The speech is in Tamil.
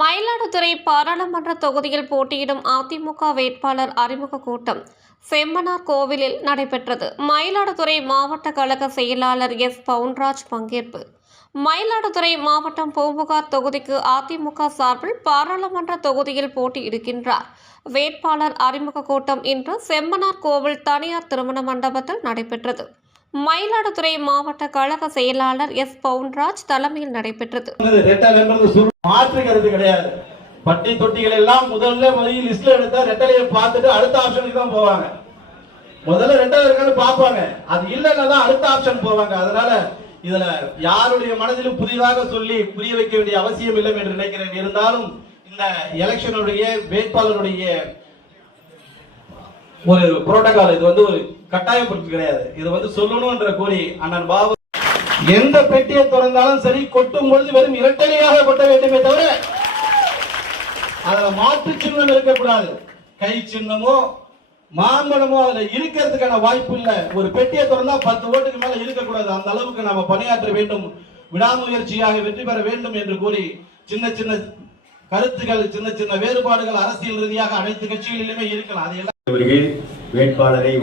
மயிலாடுதுறை பாராளுமன்ற தொகுதியில் போட்டியிடும் அதிமுக வேட்பாளர் அறிமுக கூட்டம் செம்மனார் கோவிலில் நடைபெற்றது. மயிலாடுதுறை மாவட்ட கழக செயலாளர் எஸ். பவுன்ராஜ் பங்கேற்பு. மயிலாடுதுறை மாவட்டம் பூம்புகார் தொகுதிக்கு அதிமுக சார்பில் பாராளுமன்ற தொகுதியில் போட்டியிடுகின்றார். வேட்பாளர் அறிமுக கூட்டம் இன்று செம்மனார் கோவில் தனியார் திருமண மண்டபத்தில் நடைபெற்றது. மயிலாடுதுறை மாவட்ட கழக செயலாளர் எஸ். பவுன்ராஜ் தலைமையில் நடைபெற்றது. சொன்னது மாற்று கிடையாது. பட்டி தொட்டிகள் எல்லாம் முதல்ல முதல் லிஸ்ட்ல எடுத்தா ரெட்டலையை பார்த்துட்டு அடுத்த ஆப்ஷனுக்கு தான் போவாங்க. முதல்ல ரெட்டல் இருக்கான்னு பார்ப்பாங்க. அது இல்லைன்னா தான் அடுத்த ஆப்ஷன் போவாங்க. அதனால இதுல யாருடைய மனதிலும் புதிதாக சொல்லி புரிய வைக்க வேண்டிய அவசியம் இல்லை என்று நினைக்கிறேன். இருந்தாலும் இந்த எலெக்ஷனுடைய வேட்பாளருடைய ஒரு புரோட்டோகால் இது வந்து ஒரு கட்டாயப்படுத்தி கிடையாது. இது வந்து சொல்லணும்ன்ற கூறி அண்ணன் பாபு. எந்த பெட்டியை திறந்தாலும் சரி கொட்டும் பொழுது வெறும் இரட்டலையாக கொட்ட வேண்டுமே தவிர அதுல மாற்று சின்னம் இருக்கக்கூடாது. கை சின்னமோ மாம்பழமோ அதுல இருக்கிறதுக்கான வாய்ப்பு இல்ல. ஒரு பெட்டியை திறந்தா பத்து ஓட்டுக்கு மேல இருக்கக்கூடாது. அந்த அளவுக்கு நாம பணியாற்ற வேண்டும். விடாமுயற்சியாக வெற்றி பெற வேண்டும் என்று கூறி சின்ன சின்ன கருத்துக்கள் சின்ன சின்ன வேறுபாடுகள் அரசியல் ரீதியாக அனைத்து கட்சிகளிலுமே இருக்கலாம். அதையெல்லாம் அவர்கள் வேட்பாளரை